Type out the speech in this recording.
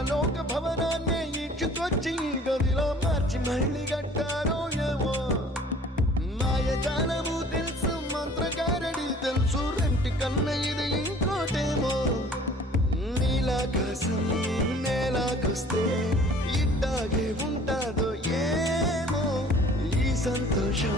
పరలోక భవనాన్ని ఈడ్చుకొచ్చి గదిలో మార్చి మళ్ళీ కట్టారో ఏమో. మాయజాలము తెలుసు, మంత్రగారడి తెలుసు, రెంటి కన్న ఇది ఇంకోటేమో. నీలాకాశం నేలాకొస్తే ఇట్టాగే ఉంటాదో ఏమో. ఈ సంతోషం